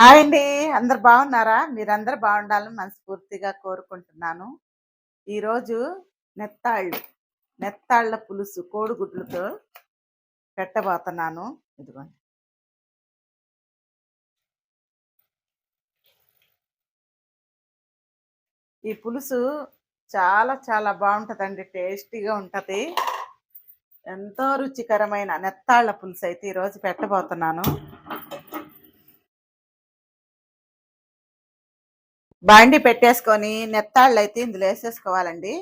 Hi అండి. అందరు బాగున్నారా? మీరందరూ బాగుండాలని మనస్ఫూర్తిగా కోరుకుంటున్నాను. ఈరోజు నెత్తాళ్ళు, నెత్తాళ్ళ పులుసు కోడిగుడ్లతో పెట్టబోతున్నాను. ఇదిగోండి. ఈ పులుసు చాలా చాలా బాగుంటుందండి. టేస్టీగా ఉంటుంది. ఎంతో రుచికరమైన నెత్తాళ్ళ పులుసు అయితే ఈరోజు పెట్టబోతున్నాను. బాండి పెట్టేసుకొని నెత్తాళ్ళు అయితే ఇందులో వేసేసుకోవాలండి.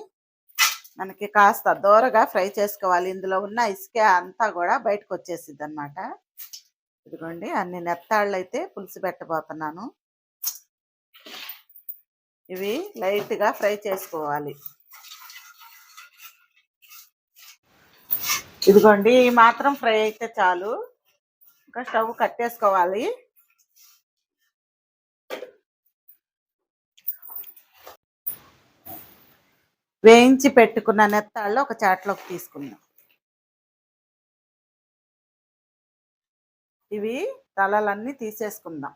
మనకి కాస్త దూరగా ఫ్రై చేసుకోవాలి. ఇందులో ఉన్న ఇసుక అంతా కూడా బయటకు వచ్చేసిద్ది అనమాట. ఇదిగోండి అన్ని నెత్తాళ్ళు అయితే పులుసు పెట్టబోతున్నాను. ఇవి లైట్గా ఫ్రై చేసుకోవాలి. ఇదిగోండి ఈ మాత్రం ఫ్రై అయితే చాలు. ఇంకా స్టవ్ కట్టేసుకోవాలి. వేయించి పెట్టుకున్న నెత్తాళ్ళు ఒక చాట్లోకి తీసుకుందాం. ఇవి తలలన్నీ తీసేసుకుందాం.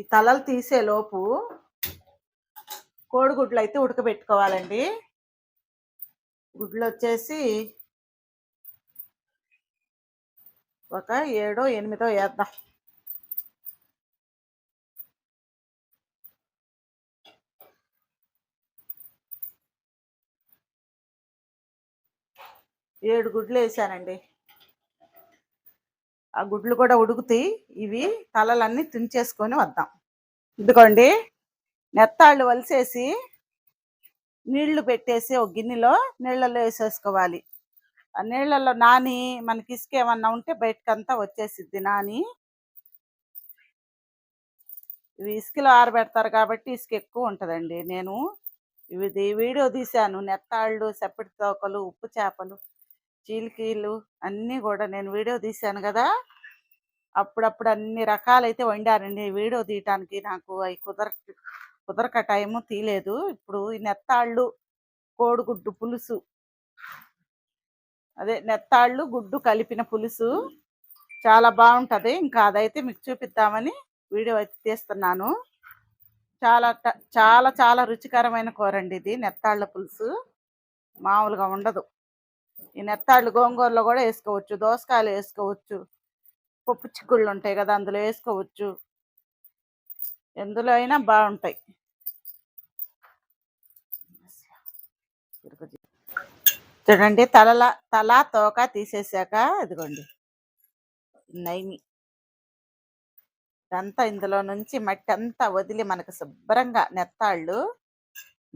ఈ తలలు తీసే లోపు కోడిగుడ్లు అయితే ఉడకబెట్టుకోవాలండి. గుడ్లు వచ్చేసి ఒక 7 8 వేద్దాం. ఏడు గుడ్లు వేసానండి. ఆ గుడ్లు కూడా ఉడుకుతాయి. ఇవి తలలన్నీ తుంచేసుకొని వద్దాం. ఇదిగోండి నెత్తాళ్ళు వలిసేసి నీళ్లు పెట్టేసి ఒక గిన్నెలో నీళ్ళలో వేసేసుకోవాలి. ఆ నీళ్ళల్లో నాని మనకి ఇసుక ఏమన్నా ఉంటే బయటకంతా వచ్చేసిద్ది నాని. ఇవి ఇసుకలో ఆరబెడతారు కాబట్టి ఇసుక ఎక్కువ ఉంటుందండి. నేను ఇది వీడియో తీశాను. నెత్తాళ్ళు, సెప్పటి తోకలు, ఉప్పు చేపలు, చీలికీలు అన్నీ కూడా నేను వీడియో తీశాను కదా. అప్పుడప్పుడు అన్ని రకాలైతే వండారండి. వీడియో తీయటానికి నాకు అవి కుదరక టైము తీయలేదు. ఇప్పుడు ఈ నెత్తాళ్ళు కోడిగుడ్డు పులుసు, అదే నెత్తాళ్ళు గుడ్డు కలిపిన పులుసు చాలా బాగుంటుంది. ఇంకా అదైతే మీకు చూపిద్దామని వీడియో అయితే తీస్తున్నాను. చాలా చాలా చాలా రుచికరమైన కూర అండి ఇది. నెత్తాళ్ళ పులుసు మామూలుగా ఉండదు. ఈ నెత్తాళ్ళు గోంగూరలో కూడా వేసుకోవచ్చు, దోసకాయలు వేసుకోవచ్చు, పప్పు చిక్కుళ్ళు ఉంటాయి కదా అందులో వేసుకోవచ్చు, ఎందులో అయినా బాగుంటాయి. చూడండి తల తోక తీసేసాక ఇదిగోండి నైమి ఇదంతా ఇందులో నుంచి మట్టి అంతా వదిలి మనకు శుభ్రంగా నెత్తాళ్ళు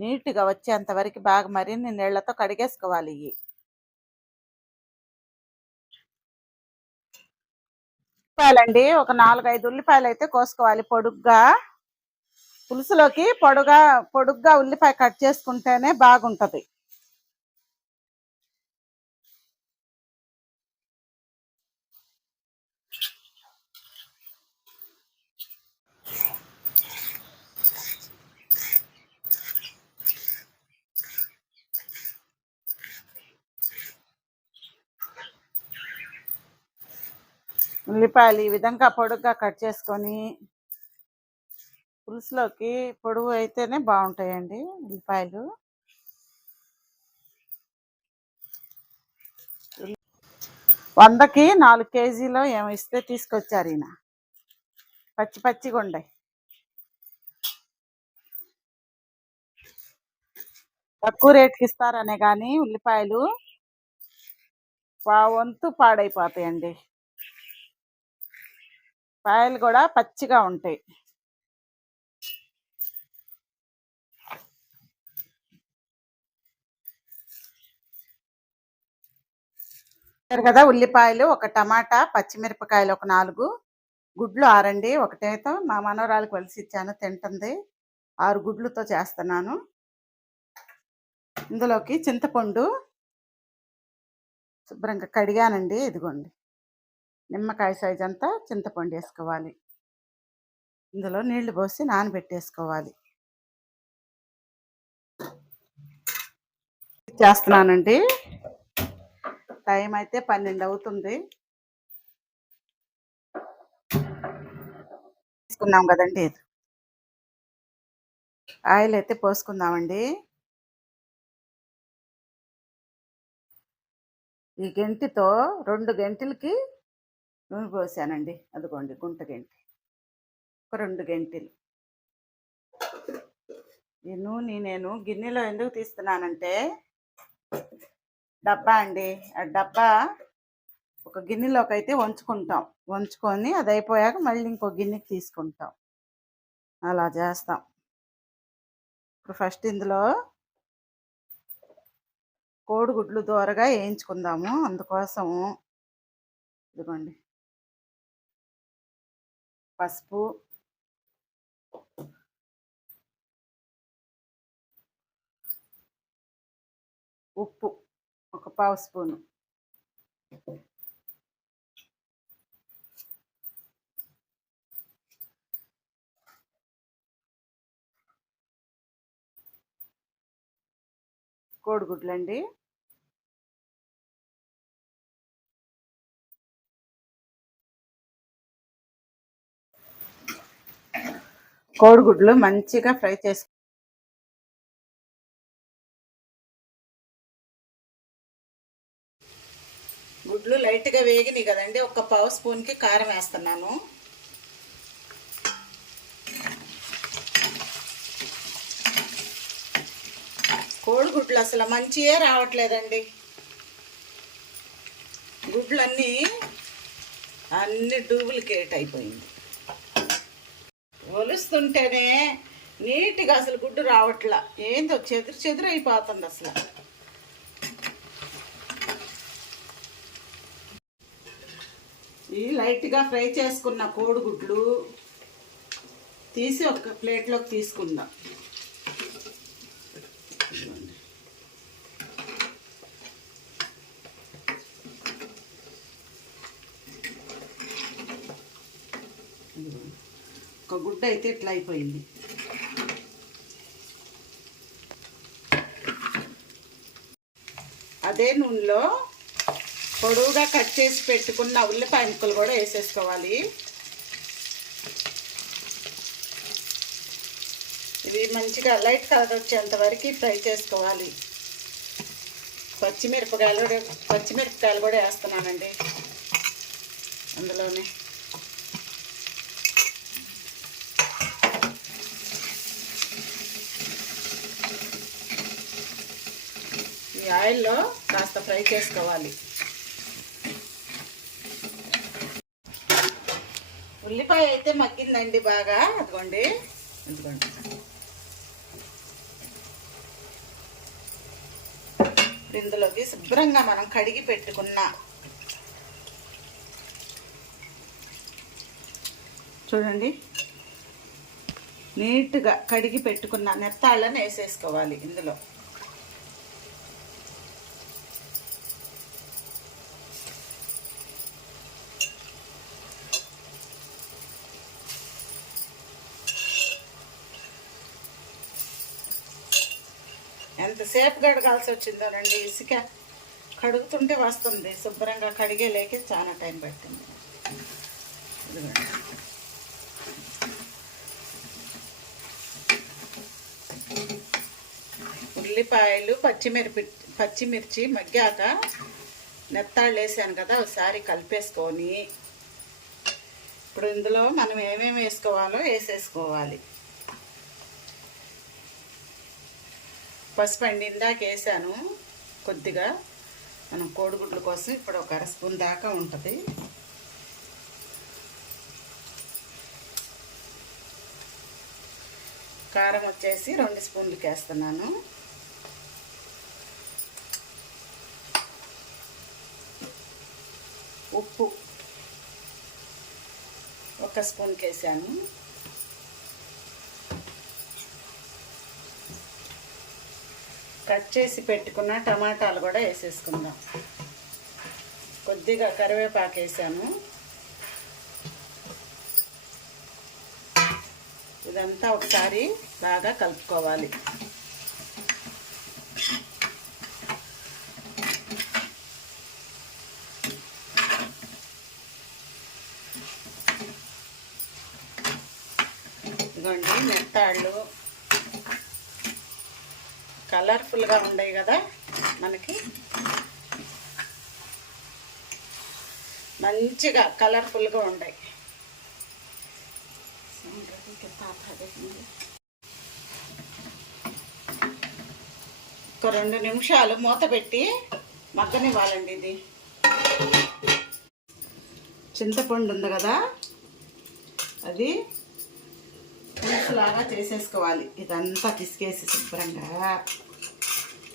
నీట్గా వచ్చేంత వరకు బాగా మరిన్ని నీళ్లతో కడిగేసుకోవాలి. ఇవి ఉల్లిపాయలండి ఒక 4-5 ఉల్లిపాయలు అయితే కోసుకోవాలి పొడుగ్గా. పులుసులోకి పొడుగ్గా ఉల్లిపాయ కట్ చేసుకుంటేనే బాగుంటుంది. ఉల్లిపాయలు ఈ విధంగా పొడుగ్గా కట్ చేసుకొని పులుసులోకి పొడుగు అయితేనే బాగుంటాయండి ఉల్లిపాయలు. 100కి 4 కేజీలో ఏమో ఇస్తే తీసుకొచ్చారు ఈయన. పచ్చిగా ఉండాయి. తక్కువ రేట్కి ఇస్తారనే కానీ ఉల్లిపాయలు వంతు పాడైపోతాయండి. పాయలు కూడా పచ్చిగా ఉంటాయి. కదా ఉల్లిపాయలు, ఒక టమాటా, పచ్చిమిరపకాయలు ఒక 4, గుడ్లు 6 అండి. ఒకటేతో మా మనవరాలకు వలిసి ఇచ్చాను, తింటుంది. 6 గుడ్లతో చేస్తున్నాను. ఇందులోకి చింతపండు శుభ్రంగా కడిగానండి. ఇదిగోండి నిమ్మకాయ సైజ్ అంతా చింతపండు వేసుకోవాలి. ఇందులో నీళ్లు పోసి నానబెట్టేసుకోవాలి. చేస్తున్నానండి. టైం అయితే 12 అవుతుంది. వేసుకున్నాం కదండి. ఆయిల్ అయితే పోసుకుందామండి. ఈ గెంటితో 2 గెంటిలకి నూనె పోసానండి. అదిగోండి గుంట గెంటి. ఒక 2 గెంటిలు. ఈ నూనె నేను గిన్నెలో ఎందుకు తీస్తున్నానంటే డబ్బా అండి. ఆ డబ్బా ఒక గిన్నెలోకి అయితే వంచుకుంటాం. వంచుకొని అది అయిపోయాక మళ్ళీ ఇంకో గిన్నెకి తీసుకుంటాం. అలా చేస్తాం. ఇప్పుడు ఫస్ట్ ఇందులో కోడిగుడ్లు దోరగా వేయించుకుందాము. అందుకోసము ఇదిగోండి పసుపు, ఉప్పు ఒక పావు స్పూను, కోడిగుడ్లండి, కోడిగుడ్లు మంచిగా ఫ్రై చేసు గుడ్లు లైట్గా వేగినాయి కదండి. ఒక పావు స్పూన్కి కారం వేస్తున్నాను. కోడిగుడ్లు అసలు మంచియే రావట్లేదండి. గుడ్లన్నీ అన్ని డూప్లికేట్ అయిపోయింది. ఒలుస్తుంటేనే నీట్గా అసలు గుడ్డు రావట్లా. ఏందో చెదురు చెదురు అయిపోతుంది అసలు. ఈ లైట్గా ఫ్రై చేసుకున్న కోడిగుడ్లు తీసి ఒక ప్లేట్లోకి తీసుకుందాం. ఒక గుడ్డ అయితే ఇట్లా అయిపోయింది. అదే నూనెలో పొడవుగా కట్ చేసి పెట్టుకున్న ఉల్లిపాయ ముక్కలు కూడా వేసేసుకోవాలి. ఇవి మంచిగా లైట్ కలర్ వచ్చేంత వరకు ఫ్రై చేసుకోవాలి. పచ్చిమిరపకాయలు కూడా వేస్తున్నానండి అందులోనే. ఈ ఆయిల్లో కాస్త ఫ్రై చేసుకోవాలి. ఉల్లిపాయ అయితే మగ్గిందండి బాగా. అదిగోండి ఇందులోకి శుభ్రంగా మనం కడిగి పెట్టుకున్న చూడండి నీట్గా కడిగి పెట్టుకున్న నెత్తాళ్ళని వేసేసుకోవాలి ఇందులో. ఎంతసేపు కడగాల్సి వచ్చిందోనండి. ఇసుక కడుగుతుంటే వస్తుంది. శుభ్రంగా కడిగే లేకే చాలా టైం పట్టింది. ఉల్లిపాయలు పచ్చిమిర్చి మగ్గాక నెత్తాళ్ళు వేసాను కదా, ఒకసారి కలిపేసుకొని ఇప్పుడు ఇందులో మనం ఏమేమి వేసుకోవాలో వేసేసుకోవాలి. పసుపు అండి ఇందాక వేసాను కొద్దిగా, మనం కోడిగుడ్ల కోసం. ఇప్పుడు ఒక 1/2 స్పూన్ దాకా ఉంటుంది. కారం వచ్చేసి 2 స్పూన్లకి వేస్తున్నాను. ఉప్పు 1 స్పూన్కి వేసాను. కట్ చేసి పెట్టుకున్న టమాటాలు కూడా వేసేసుకుందాం. కొద్దిగా కరివేపాకు వేసాను. ఇదంతా ఒకసారి బాగా కలుపుకోవాలి. ఇదిగోండి మెత్తాళ్ళు కలర్ఫుల్గా ఉన్నాయి కదా, మనకి మంచిగా కలర్ఫుల్గా ఉన్నాయి. ఒక 2 నిమిషాలు మూత పెట్టి మగ్గనివ్వాలండి. ఇది చింతపండు ఉంది కదా, అది పులుసులాగా చేసేసుకోవాలి. ఇదంతా పిసికేసి శుభ్రంగా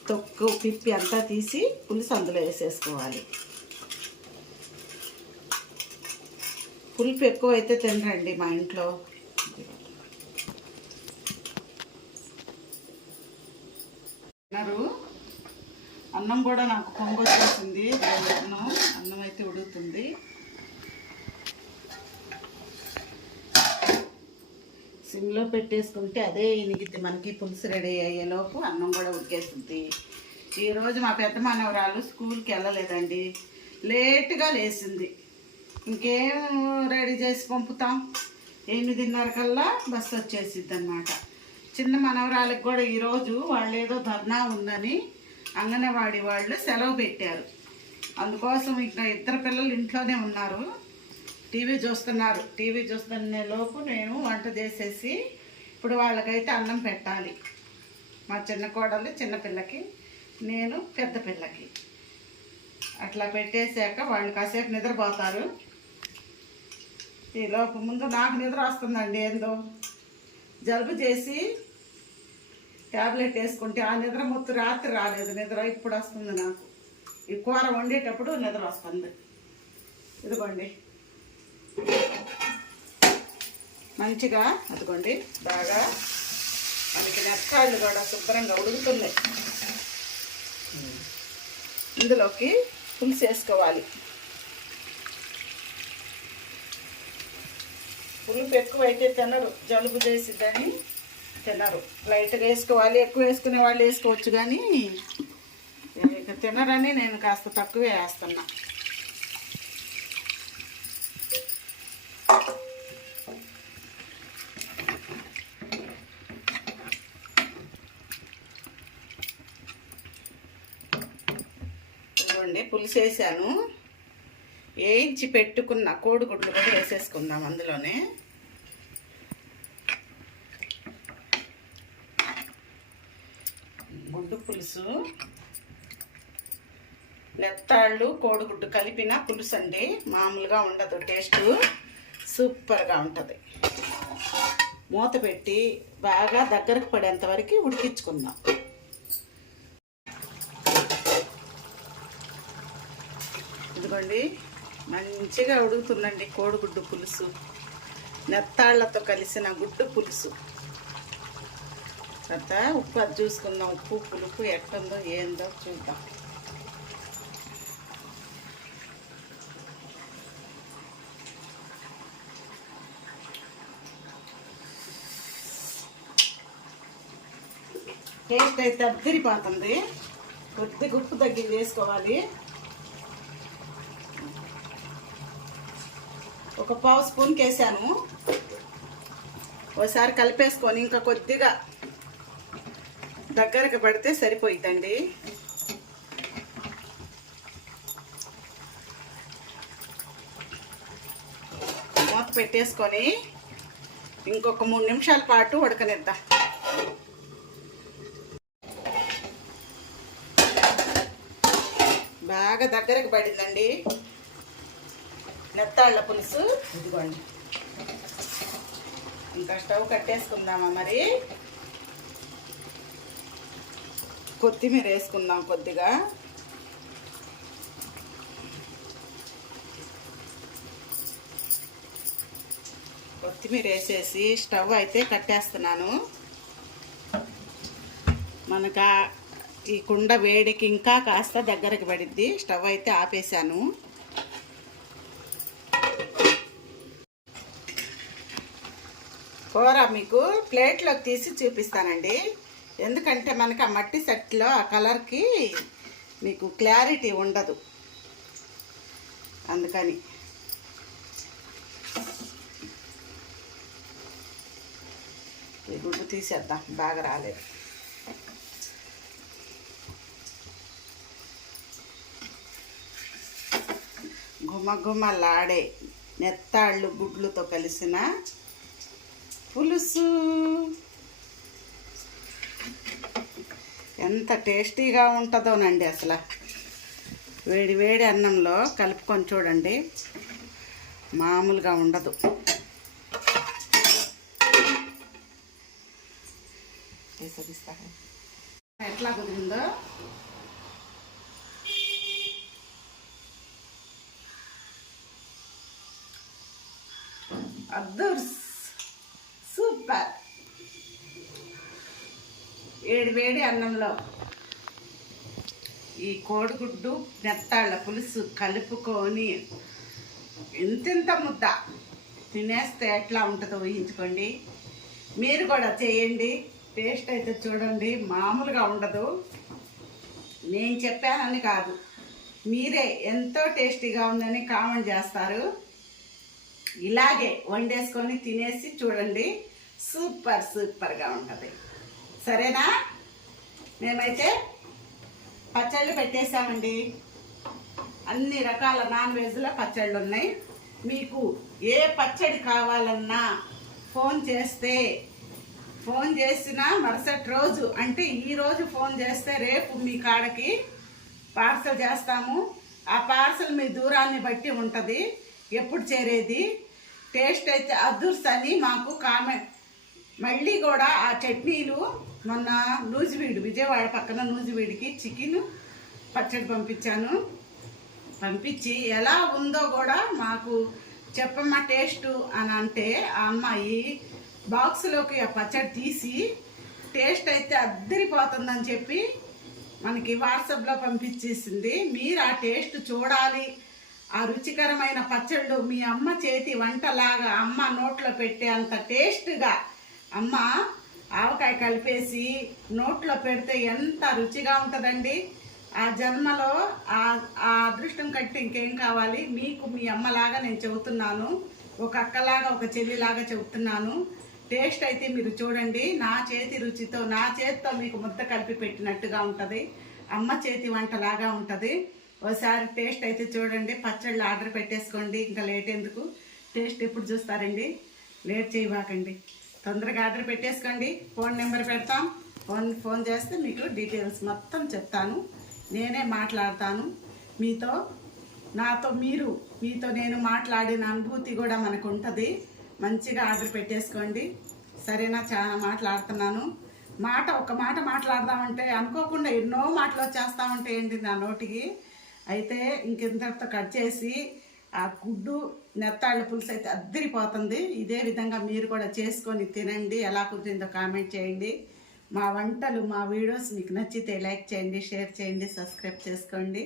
తొక్కు పిప్పి అంతా తీసి పులుసు అందులో వేసేసుకోవాలి. పులుపు ఎక్కువ అయితే తినరండి మా ఇంట్లో. అన్నం కూడా నాకు పొంగొచ్చేసింది. అన్నం అయితే ఉడుకుతుంది. సిమ్లో పెట్టేసుకుంటే అదే ఇనిగిద్ది. మనకి పులుసు రెడీ అయ్యేలోపు అన్నం కూడా ఉడికేస్తుంది. ఈరోజు మా పెద్ద మనవరాలు స్కూల్కి వెళ్ళలేదండి, లేటుగా లేచింది. ఇంకేం రెడీ చేసి పంపుతాం, 8:30 కల్లా బస్సు వచ్చేసిద్ది అన్నమాట. చిన్న మనవరాలకు కూడా ఈరోజు వాళ్ళు ఏదో ధర్నా ఉందని అంగన్వాడీ వాళ్ళు సెలవు పెట్టారు. అందుకోసం ఇక్కడ 2 పిల్లలు ఇంట్లోనే ఉన్నారు, టీవీ చూస్తున్నారు. టీవీ చూస్తున్న లోపు నేను వంట చేసేసి ఇప్పుడు వాళ్ళకైతే అన్నం పెట్టాలి. మా చిన్న కోడలు చిన్నపిల్లకి, నేను పెద్ద పిల్లకి. అట్లా పెట్టేశాక వాళ్ళు కాసేపు నిద్రపోతారు. ఈ లోపు ముందు నాకు నిద్ర వస్తుందండి. ఏందో జలుబు చేసి ట్యాబ్లెట్ వేసుకుంటే ఆ నిద్ర మొత్తం రాత్రి రాలేదు, నిద్ర ఇప్పుడు వస్తుంది నాకు. ఈ కూర వండేటప్పుడు నిద్ర వస్తుంది. ఇదిగోండి మంచిగా, అదిగోండి బాగా మనకి నెక్కాళ్ళు కూడా శుభ్రంగా ఉడుకుతున్నాయి. ఇందులోకి పులుసు వేసుకోవాలి. పులుపు ఎక్కువైతే తినరు, జలుబు చేసిద్దని తినరు. లైట్గా వేసుకోవాలి. ఎక్కువ వేసుకునే వాళ్ళు వేసుకోవచ్చు, కానీ ఇక తినరని నేను కాస్త తక్కువే వేస్తున్నా. ఇదిగోండి పులుసు వేసాను. వేయించి పెట్టుకున్న కోడిగుడ్లు కూడా వేసేసుకుందాం అందులోనే. గుడ్డు పులుసు, నెత్తాళ్ళు కోడిగుడ్డు కలిపిన పులుసు అండి. మామూలుగా ఉండదు, టేస్ట్ సూపర్గా ఉంటుంది. మూత పెట్టి బాగా దగ్గరకు పడేంత వరకు ఉడికించుకుందాం. ఇదిగోండి మంచిగా ఉడుకుతుందండి కోడిగుడ్డు పులుసు, నెత్తాళ్లతో కలిసిన గుడ్డు పులుసు. తర్వాత ఉప్పు అది చూసుకుందాం, ఉప్పు పులుపు ఎట్టుందో ఏందో చూద్దాం. టేస్ట్ అయితే అద్దరిపోతుంది. కొద్దిగా ఉప్పు తగ్గి వేసుకోవాలి. ఒక 1/2 స్పూన్కి వేసాను. ఒకసారి కలిపేసుకొని ఇంకా కొద్దిగా దగ్గరకు పడితే సరిపోయిద్దండి. మూత పెట్టేసుకొని ఇంకొక 3 నిమిషాల పాటు ఉడకనిద్దాం. బాగా దగ్గరకు పడిందండి నెత్తాళ్ళ పులుసు. ఇదిగోండి ఇంకా స్టవ్ కట్టేసుకుందామా మరి. కొత్తిమీర వేసుకుందాం కొద్దిగా. కొత్తిమీర వేసేసి స్టవ్ అయితే కట్టేస్తున్నాను. మనకు ఈ కుండ వేడికి ఇంకా కాస్త దగ్గరకు పడిద్ది. స్టవ్ అయితే ఆపేసాను. కూర మీకు ప్లేట్లోకి తీసి చూపిస్తానండి. ఎందుకంటే మనకి ఆ మట్టి సెట్లో ఆ కలర్కి మీకు క్లారిటీ ఉండదు, అందుకని. ఈ గుడ్డు తీసేద్దాం, బాగా రాలేదు. గుమగుమలాడే నెత్తాళ్ళు గుడ్లతో కలిసిన పులుసు ఎంత టేస్టీగా ఉంటుందోనండి. అసలు వేడి వేడి అన్నంలో కలుపుకొని చూడండి, మామూలుగా ఉండదు. ఎట్లా కుదిరిందో అద్దుర్స్, సూపర్. వేడి అన్నంలో ఈ కోడిగుడ్డు నెత్తాళ్ళ పులుసు కలుపుకొని ఇంతింత ముద్ద తినేస్తే ఎట్లా ఉంటుందో ఊహించుకోండి. మీరు కూడా చేయండి, టేస్ట్ అయితే చూడండి, మామూలుగా ఉండదు. నేను చెప్పానని కాదు, మీరే ఎంతో టేస్టీగా ఉందని కామెంట్ చేస్తారు. ఇలాగే వండేసుకొని తినేసి చూడండి, సూపర్గా ఉంటుంది. సరేనా? మేమైతే పచ్చళ్ళు పెట్టేశామండి. అన్ని రకాల నాన్ వెజ్ల పచ్చళ్ళు ఉన్నాయి. మీకు ఏ పచ్చడి కావాలన్నా ఫోన్ చేసిన మరుసటి రోజు, అంటే ఈరోజు ఫోన్ చేస్తే రేపు మీ కాడకి పార్సల్ చేస్తాము. ఆ పార్సల్ మీ దూరాన్ని బట్టి ఉంటుంది ఎప్పుడు చేరేది. టేస్ట్ అయితే అద్దుర్స్ అని మాకు కామెంట్. మళ్ళీ కూడా ఆ చట్నీలు మొన్న నూజివీడు, విజయవాడ పక్కన నూజివీడికి చికెన్ పచ్చడి పంపించి ఎలా ఉందో కూడా మాకు చెప్పమ్మా టేస్టు అని అంటే, ఆ అమ్మాయి బాక్స్లోకి ఆ పచ్చడి తీసి టేస్ట్ అయితే అద్దరిపోతుందని చెప్పి మనకి వాట్సాప్లో పంపించేసింది. మీరు ఆ టేస్ట్ చూడాలి. ఆ రుచికరమైన పచ్చళ్ళు మీ అమ్మ చేతి వంటలాగా అమ్మ నోట్లో పెట్టే అంత టేస్ట్గా అమ్మ ఆవకాయ కలిపేసి నోట్లో పెడితే ఎంత రుచిగా ఉంటుందండి. ఆ జన్మలో ఆ అదృష్టం కంటే ఇంకేం కావాలి. మీకు మీ అమ్మలాగా నేను చెబుతున్నాను, ఒక అక్కలాగా ఒక చెల్లిలాగా చెబుతున్నాను. టేస్ట్ అయితే మీరు చూడండి, నా చేతి రుచితో, నా చేతితో మీకు ముద్ద కలిపి పెట్టినట్టుగా ఉంటుంది. అమ్మ చేతి వంటలాగా ఉంటుంది. ఒకసారి టేస్ట్ అయితే చూడండి. పచ్చళ్ళు ఆర్డర్ పెట్టేసుకోండి, ఇంకా లేట్ ఎందుకు. టేస్ట్ ఎప్పుడు చూస్తారండి, లేట్ చేయబాకండి, తొందరగా ఆర్డర్ పెట్టేసుకోండి. ఫోన్ నెంబర్ పెడతాం, ఫోన్ చేస్తే మీకు డీటెయిల్స్ మొత్తం చెప్తాను. నేనే మాట్లాడతాను మీతో నేను మాట్లాడిన అనుభూతి కూడా మనకు ఉంటుంది. మంచిగా ఆర్డర్ పెట్టేసుకోండి. సరేనా? చాలా మాట్లాడుతున్నాను. ఒక మాట మాట్లాడదామంటే అనుకోకుండా ఎన్నో మాటలు వచ్చేస్తూ ఉంటాయండి నా నోటికి. అయితే ఇంకెంతటితో కట్ చేసి ఆ గుడ్డు నెత్తాళ్ళ పులుసు అయితే అద్దరిపోతుంది. ఇదే విధంగా మీరు కూడా చేసుకొని తినండి. ఎలా కుదిరిందో కామెంట్ చేయండి. మా వంటలు, మా వీడియోస్ మీకు నచ్చితే లైక్ చేయండి, షేర్ చేయండి, సబ్స్క్రైబ్ చేసుకోండి.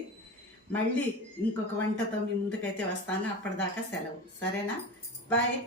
మళ్ళీ ఇంకొక వంటతో మీ ముందుకైతే వస్తాను. అప్పటిదాకా సెలవు. సరేనా? బాయ్.